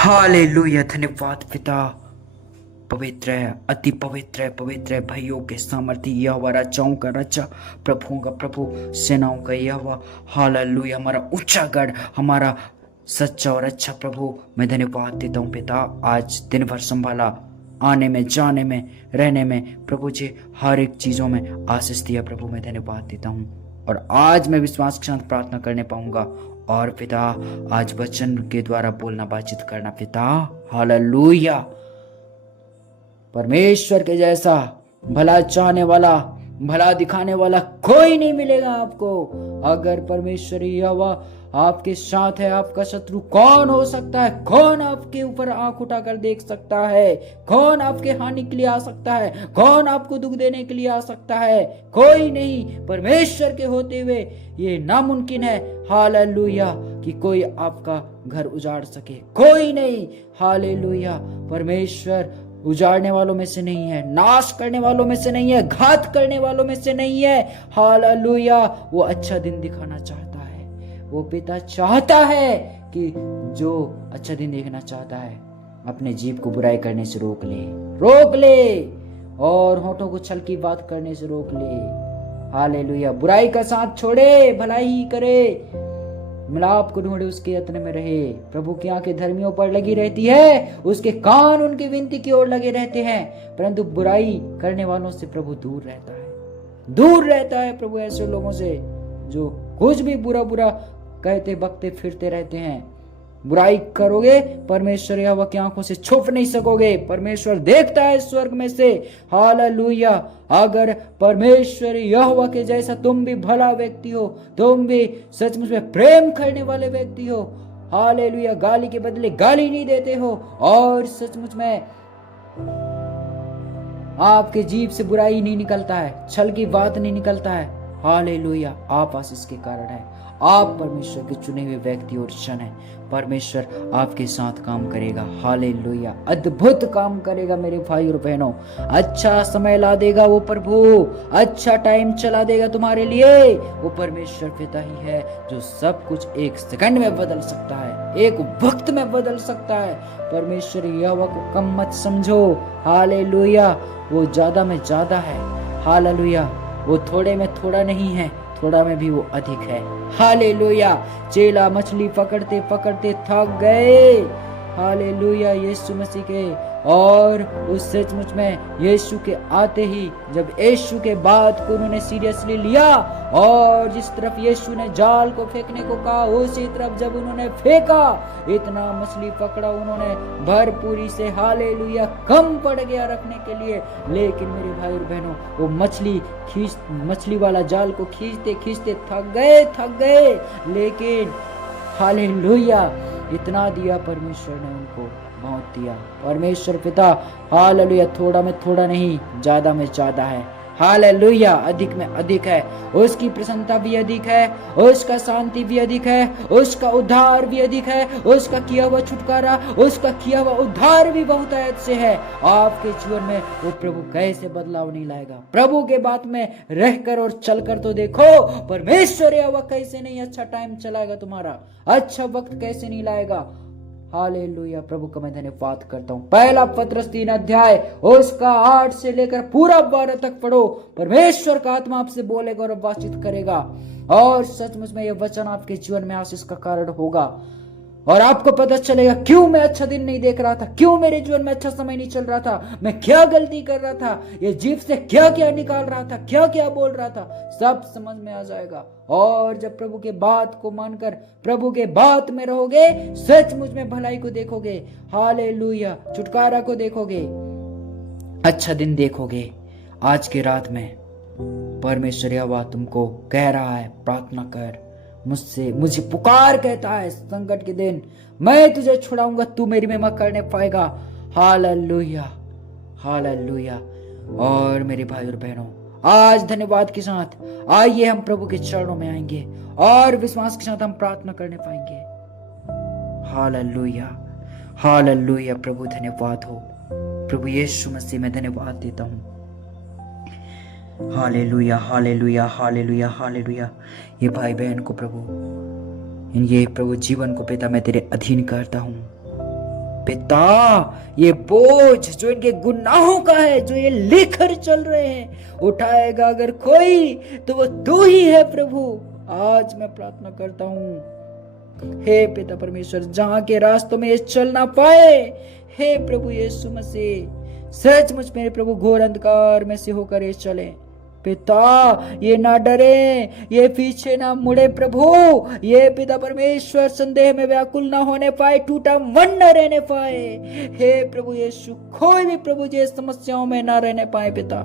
Hallelujah. धन्यवाद पिता। पवित्र है, अति पवित्र है, पवित्र है भइयों के सामर्थ्य यहोवा, राजाओं का राजा, प्रभुओं का प्रभु, सेनाओं का यहोवा। हालेलुया। हमारा ऊंचा गढ़, हमारा सच्चा और अच्छा प्रभु, मैं धन्यवाद देता हूँ पिता। आज दिन भर संभाला, आने में, जाने में, रहने में, प्रभु जी हर एक चीजों में आशीष दिया प्रभु, मैं धन्यवाद देता हूँ। और आज मैं विश्वास के साथ प्रार्थना करने पाऊंगा। और पिता, आज वचन के द्वारा बोलना, बातचीत करना पिता। हालेलुया। परमेश्वर के जैसा भला चाहने वाला, भला दिखाने वाला कोई नहीं मिलेगा आपको। अगर परमेश्वर यहोवा आपके साथ है, आपका शत्रु कौन हो सकता है? कौन आपके ऊपर आंख उठाकर देख सकता है? कौन आपके हानि के लिए आ सकता है? कौन आपको दुख देने के लिए आ सकता है? कोई नहीं। परमेश्वर के होते हुए ये नामुमकिन है, हालेलुया, कि कोई आपका घर उजाड़ सके। कोई नहीं। हालेलुया। परमेश्वर उजाड़ने वालों में से नहीं है, नाश करने वालों में से नहीं है, घात करने वालों में से नहीं है। हालेलुया। वो अच्छा दिन दिखाना चाहता है। वो पिता चाहता है कि जो अच्छा दिन देखना चाहता है अपने जीभ को बुराई करने से रोक ले, और होठों को छल की बात करने से रोक ले। हालेलुया। बुराई का साथ छोड़े, भलाई ही करे, मिलाप को ढूंढे, उसके यत्न में रहे। प्रभु की आंखें धर्मियों पर लगी रहती है, उसके कान उनकी विनती की ओर लगे रहते हैं, परंतु बुराई करने वालों से प्रभु दूर रहता है प्रभु ऐसे लोगों से जो कुछ भी बुरा बुरा कहते बकते फिरते रहते हैं। बुराई करोगे, परमेश्वर यहोवा की आंखों से छुप नहीं सकोगे। परमेश्वर देखता है स्वर्ग में से। हालेलुया। अगर परमेश्वर यहोवा के जैसा तुम भी भला व्यक्ति हो, तुम भी सचमुच में प्रेम करने वाले व्यक्ति हो, हालेलुया, गाली के बदले गाली नहीं देते हो, और सचमुच में आपके जीभ से बुराई नहीं निकलता है, छल की बात नहीं निकलता है, हालेलुया, आप आशीष के कारण है। आप परमेश्वर के चुने हुए व्यक्ति और जन हैं। परमेश्वर आपके साथ काम करेगा। हालेलुया। अद्भुत काम करेगा मेरे भाई और बहनों। अच्छा समय ला देगा वो प्रभु, अच्छा टाइम चला देगा तुम्हारे लिए। वो परमेश्वर पिता ही है जो सब कुछ एक सेकंड में बदल सकता है, एक वक्त में बदल सकता है। परमेश्वर यहोवा को कम मत समझो। हालेलुया। वो ज्यादा में ज्यादा है। हालेलुया। वो थोड़े में थोड़ा नहीं है, थोड़ा में भी वो अधिक है। हालेलुया। चेला मछली पकड़ते पकड़ते थक गए, हालेलुया, यीशु मसीह के, और उस सचमुच में यीशु के आते ही जब यीशु के बात को उन्होंने सीरियसली लिया, और जिस तरफ यीशु ने जाल को फेंकने को कहा उसी तरफ जब उन्होंने फेंका, इतना मछली पकड़ा उन्होंने भरपूरी से। हालेलुया। कम पड़ गया रखने के लिए, लेकिन मेरे भाई और बहनों, वो मछली वाला जाल को खींचते खींचते थक गए, लेकिन हालेलुया, इतना दिया परमेश्वर ने उनको, बहुत दिया परमेश्वर पिता। हालेलुया। थोड़ा में थोड़ा नहीं, ज्यादा में ज्यादा है। हालेलुया। अधिक में अधिक है। उसकी प्रसन्नता भी अधिक है, उसका शांति भी अधिक है, उसका उद्धार भी अधिक है, उसका किया हुआ छुटकारा, उसका किया हुआ उद्धार भी बहुत आयत से है। आपके जीवन में वो प्रभु कैसे बदलाव नहीं लाएगा? प्रभु के बात में रहकर और चलकर तो देखो, परमेश्वर यहोवा कैसे नहीं अच्छा टाइम चलाएगा तुम्हारा, अच्छा वक्त कैसे नहीं लाएगा। हालेलुया। प्रभु का मैं धन्यवाद करता हूँ। पहला पत्रस 3 अध्याय उसका 8 से लेकर पूरा 12 तक पढ़ो। परमेश्वर का आत्मा आपसे बोलेगा और बातचीत करेगा, और सचमुच में यह वचन आपके जीवन में आशीष का कारण होगा, और आपको पता चलेगा क्यों मैं अच्छा दिन नहीं देख रहा था, क्यों मेरे जीवन में अच्छा समय नहीं चल रहा था, मैं क्या गलती कर रहा था, ये जीभ से क्या क्या निकाल रहा था, क्या क्या बोल रहा था, सब समझ में आ जाएगा। और जब प्रभु के बात को मानकर प्रभु के बात में रहोगे, सचमुच में भलाई को देखोगे, हालेलुया, छुटकारा को देखोगे, अच्छा दिन देखोगे। आज की रात में परमेश्वर यहोवा तुमको कह रहा है, प्रार्थना कर मुझे पुकार, कहता है संकट के दिन मैं तुझे छुड़ाऊंगा, तू मेरी महिमा करने पाएगा। हालेलुया। हालेलुया। और मेरे भाई और बहनों, आज धन्यवाद के साथ आइए हम प्रभु के चरणों में आएंगे और विश्वास के साथ हम प्रार्थना करने पाएंगे। हालेलुया। हालेलुया। प्रभु धन्यवाद हो। प्रभु यीशु मसीह में धन्यवाद देता हूँ। हालेलुया। हालेलुया। हालेलुया। हालेलुया। ये भाई बहन को प्रभु, ये प्रभु जीवन को पिता मैं तेरे अधीन करता हूँ। पिता, ये बोझ जो इनके गुनाहों का है, जो ये लेकर चल रहे हैं, उठाएगा अगर कोई तो वो तू ही है प्रभु। आज मैं प्रार्थना करता हूँ हे पिता परमेश्वर, जहां के रास्तों में ये चल ना पाए, हे प्रभु यीशु मसीह, सचमुच मेरे प्रभु घोर अंधकार में से होकर ये चले। पिता, ये ना डरे, ये पीछे ना मुड़े प्रभु, ये पिता परमेश्वर संदेह में व्याकुल ना होने पाए, टूटा मन न रहने पाए। हे प्रभु यीशु, कोई भी प्रभु जी समस्याओं में ना रहने पाए पिता,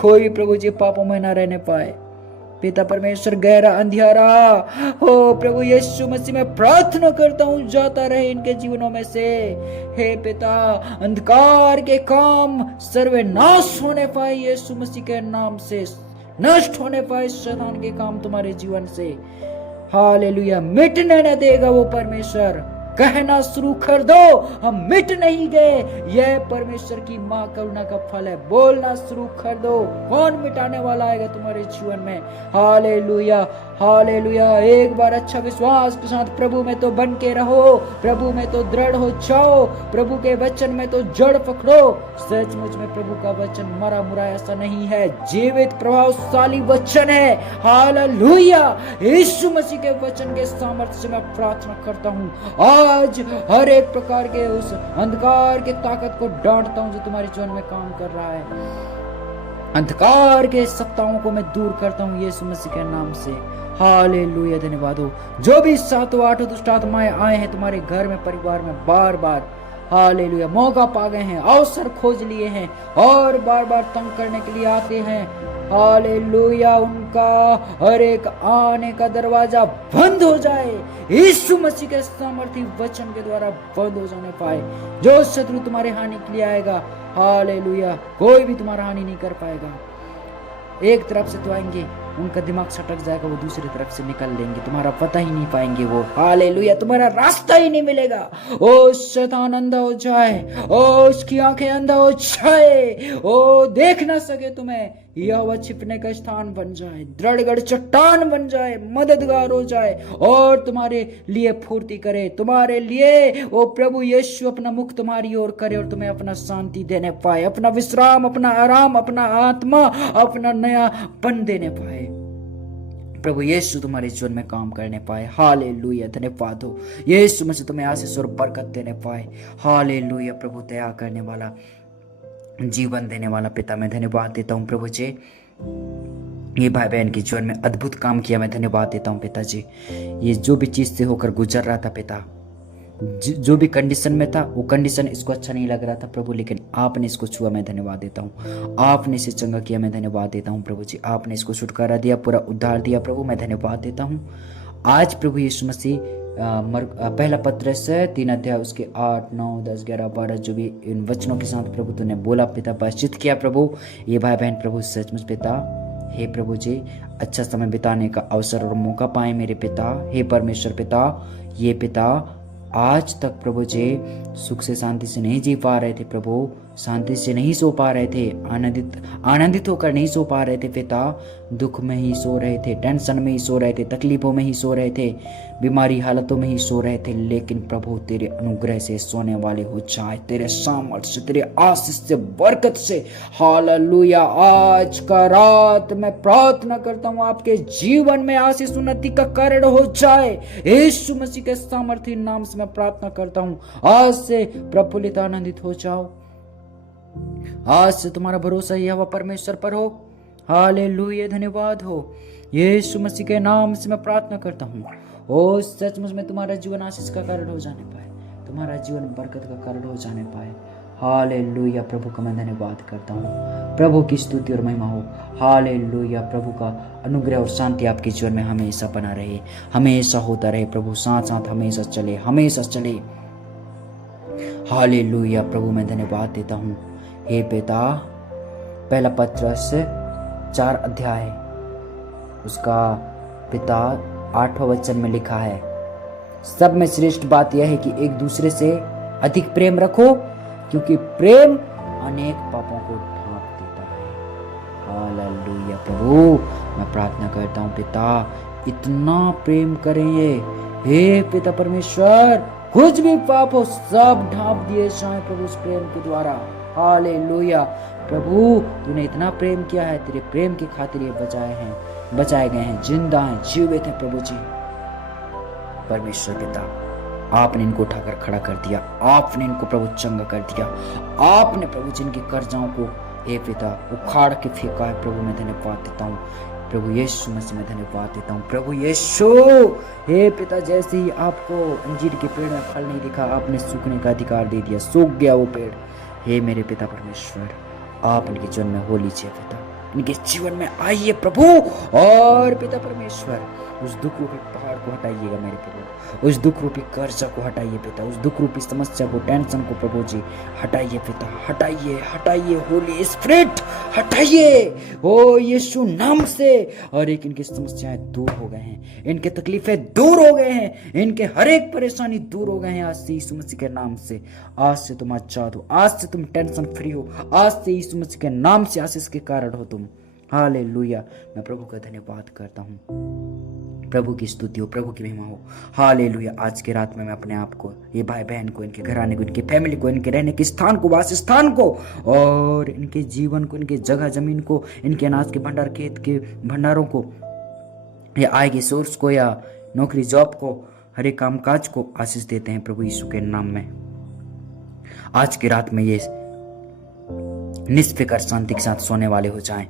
कोई भी प्रभु जी पापों में ना रहने पाए पिता परमेश्वर। गहरा अंधियारा हो प्रभु यीशु मसीह, मैं प्रार्थना करता हूँ जाता रहे इनके जीवनों में से। हे पिता, अंधकार के काम सर्वनाश होने पाए यीशु मसीह के नाम से, नष्ट होने पाए शैतान के काम तुम्हारे जीवन से। हालेलुया, मिटने न देगा वो परमेश्वर। कहना शुरू कर दो, हम मिट नहीं गए, यह परमेश्वर की मां करुणा का फल है। बोलना शुरू कर दो, कौन मिटाने वाला आएगा तुम्हारे जीवन में। Hallelujah, hallelujah. एक बार अच्छा विश्वास के साथ प्रभु में तो बन के रहो, प्रभु में तो दृढ़ हो जाओ, प्रभु के वचन में तो जड़ पकड़ो। सचमुच में प्रभु का वचन मरा मुरा ऐसा नहीं है, जीवित प्रभावशाली वचन है। हालेलुया। यीशु मसीह के वचन के सामर्थ्य से मैं प्रार्थना करता हूँ, आज हर एक प्रकार के उस अंधकार के ताकत को डांटता हूं जो तुम्हारे जीवन में काम कर रहा है। अंधकार के सत्ताओं को मैं दूर करता हूं यीशु मसीह के नाम से। हालेलुया, धन्यवाद हो। जो भी 7 8 दुष्ट आत्माएं आए हैं तुम्हारे घर में, परिवार में, बार बार हालेलुया मौका पा गए हैं, अवसर खोज लिए हैं और बार बार तंग करने के लिए आते हैं। हालेलुया, उनका हर एक आने का दरवाजा बंद हो जाए, यीशु मसीह के सामर्थी वचन के द्वारा बंद हो जाने पाए। जो शत्रु तुम्हारे हानि के लिए आएगा, हालेलुया, कोई भी तुम्हारा हानि नहीं कर पाएगा। एक तरफ से तो आएंगे, उनका दिमाग सटक जाएगा, वो दूसरी तरफ से निकल लेंगे, तुम्हारा पता ही नहीं पाएंगे वो। हालेलुया, तुम्हारा रास्ता ही नहीं मिलेगा। ओ शैतान अंधा हो जाए, ओ उसकी आंखें अंधा हो जाए, ओ देख ना सके तुम्हें, यह वह छिपने का स्थान बन जाए, दृढ़गढ़ चट्टान बन जाए, मददगार हो जाए और तुम्हारे लिए फूर्ति करे, तुम्हारे लिए ओ प्रभु यीशु अपना मुख तुम्हारी ओर करे और तुम्हें अपना शांति देने पाए, अपना विश्राम, अपना आराम, अपना आत्मा, अपना नयापन देने पाए। प्रभु यीशु तुम्हारे जीवन में काम करने पाए। हालेलुया, धन्यवाद हो। यीशु मसीह तुम्हें आशीष और बरकत देने पाए। हालेलुया, प्रभु दया करने वाला, जीवन देने वाला पिता, मैं धन्यवाद देता हूँ प्रभु जी। ये भाई बहन के जीवन में अद्भुत काम किया, मैं धन्यवाद देता हूँ पिताजी। ये जो भी चीज से होकर गुजर रहा था पिता, जो भी कंडीशन में था, वो कंडीशन इसको अच्छा नहीं लग रहा था प्रभु, लेकिन आपने इसको छुआ, मैं धन्यवाद देता हूँ। आपने इसे चंगा किया, मैं धन्यवाद देता हूँ प्रभु जी। आपने इसको छुटकारा दिया, पूरा उद्धार दिया प्रभु, मैं धन्यवाद देता हूँ। आज प्रभु यीशु मसीह पहला पत्रस 3 अध्याय उसके 8 9 10 11 12 जो भी इन वचनों के साथ प्रभु तूने बोला पिता, बातचीत किया प्रभु, ये भाई बहन प्रभु सचमुच पिता, हे प्रभु जी, अच्छा समय बिताने का अवसर और मौका पाए मेरे पिता। हे परमेश्वर पिता, ये पिता आज तक प्रभु जी सुख से शांति से नहीं जी पा रहे थे प्रभु, शांति से नहीं सो पा रहे थे, आनंदित होकर नहीं सो पा रहे थे पिता, दुख में ही सो रहे थे, टेंशन में ही सो रहे थे, तकलीफों में ही सो रहे थे, बीमारी हालतों में ही सो रहे थे। लेकिन प्रभु तेरे अनुग्रह से सोने वाले हो जाए, तेरे सामर्थ्य से, तेरे आशीष से, बरकत से। हालेलुया, आज का रात मैं प्रार्थना करता हूँ आपके जीवन में आशीष उन्नति का कारण हो जाए। यीशु मसीह के सामर्थ्य नाम से मैं प्रार्थना करता हूँ, आज से प्रफुल्लित आनंदित हो जाओ। आज से तुम्हारा भरोसा यहोवा परमेश्वर पर हो। हालेलुया, धन्यवाद हो। यीशु मसीह के नाम से मैं प्रार्थना करता हूँ, ओ सचमुच में तुम्हारा जीवन आशीष का कारण हो जाने पाए, तुम्हारा जीवन बरकत का कारण हो जाने पाए। हालेलुया, प्रभु का मैं धन्यवाद करता हूँ। प्रभु की स्तुति और महिमा हो। हालेलुया, प्रभु का अनुग्रह और शांति आपके जीवन में हमेशा बना रहे, हमेशा होता रहे प्रभु, साथ साथ हमेशा चले, हमेशा चले। हालेलुया, प्रभु मैं धन्यवाद देता हूँ। हे पिता, पहला पत्रस 4 अध्याय उसका पिता 8वां वचन में लिखा है, सब में श्रेष्ठ बात यह है कि एक दूसरे से अधिक प्रेम रखो, क्योंकि प्रेम अनेक पापों को ढांप देता है। हालेलुया, प्रभु मैं प्रार्थना करता हूँ पिता, इतना प्रेम करें ये, हे पिता परमेश्वर, कुछ भी पाप हो सब ढांप दिए जाए प्रभु उस प्रेम के द्वारा। हालेलुया। प्रभु तूने इतना प्रेम किया है, तेरे प्रेम की खातिर ये बचाए गए हैं, जिंदा हैं, जीवित हैं प्रभु जी। परमेश्वर पिता, आपने इनको उठाकर खड़ा कर दिया, आपने इनको प्रभु चंगा कर दिया, आपने प्रभु जिनके कर्जाओं को हे पिता उखाड़ के फेंका है प्रभु, मैं धन्यवाद देता हूँ प्रभु यीशु मसीह में धन्यवाद देता हूँ प्रभु यीशु। हे पिता, जैसे ही आपको अंजीर के पेड़ में फल नहीं दिखा, आपने सूखने का अधिकार दे दिया, सूख गया वो पेड़। हे मेरे पिता परमेश्वर, आप इनके जीवन में हो लीजिए पिता, इनके जीवन में आइए प्रभु। और पिता परमेश्वर, उस दुख रूपी पहाड़ को हटाइएगा मेरे प्रभु, उस दुख रूपी कर्जा को हटाइए पिता, उस दुख रूपी समस्या को, टेंशन को प्रभु जी हटाइए पिता, हटाइए हटाइए, होली स्पिरिट हटाइए ओ यीशु नाम से। और एक इनकी समस्याएं दूर हो गए हैं, इनके तकलीफें दूर हो गए हैं, इनके हर एक परेशानी दूर हो गए हैं आज से यीशु मसीह के नाम से। आज से तुम आजाद हो, आज से तुम टेंशन फ्री हो, आज से यीशु मसीह के नाम से आशीष के कारण हो तुम। हालेलुया। मैं प्रभु का धन्यवाद करता हूँ, प्रभु की स्तुति हो, प्रभु की महिमा हो। हालेलुया। आज के रात में मैं अपने आप को, ये भाई बहन को, इनके घराने को, इनकी फैमिली को, इनके रहने के स्थान को, वासस्थान को, और इनके जीवन को, इनके जगह जमीन को, इनके अनाज के भंडार, खेत के भंडारों को, या आय के सोर्स को, या नौकरी जॉब को, हर एक काम काज को आशीष देते हैं प्रभु यीशु के नाम में। आज की रात में ये निष्फिकर शांति के साथ सोने वाले हो जाएं।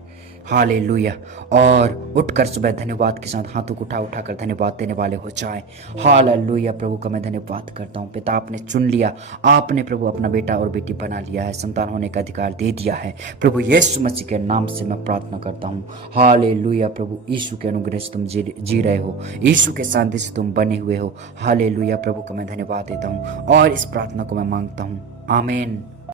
हालेलुया। और उठकर सुबह धन्यवाद के साथ हाथों को उठा कर धन्यवाद देने वाले हो जाएं। हालेलुया। प्रभु का मैं धन्यवाद करता हूँ पिता, आपने चुन लिया, आपने प्रभु अपना बेटा और बेटी बना लिया है, संतान होने का अधिकार दे दिया है प्रभु यीशु मसीह के नाम से मैं प्रार्थना करता हूँ। हालेलुया। प्रभु यीशु के अनुग्रह से तुम जी रहे हो, यीशु के शांति से तुम बने हुए हो। हालेलुया। प्रभु का मैं धन्यवाद देता हूँ और इस प्रार्थना को मैं मांगता हूँ। आमीन।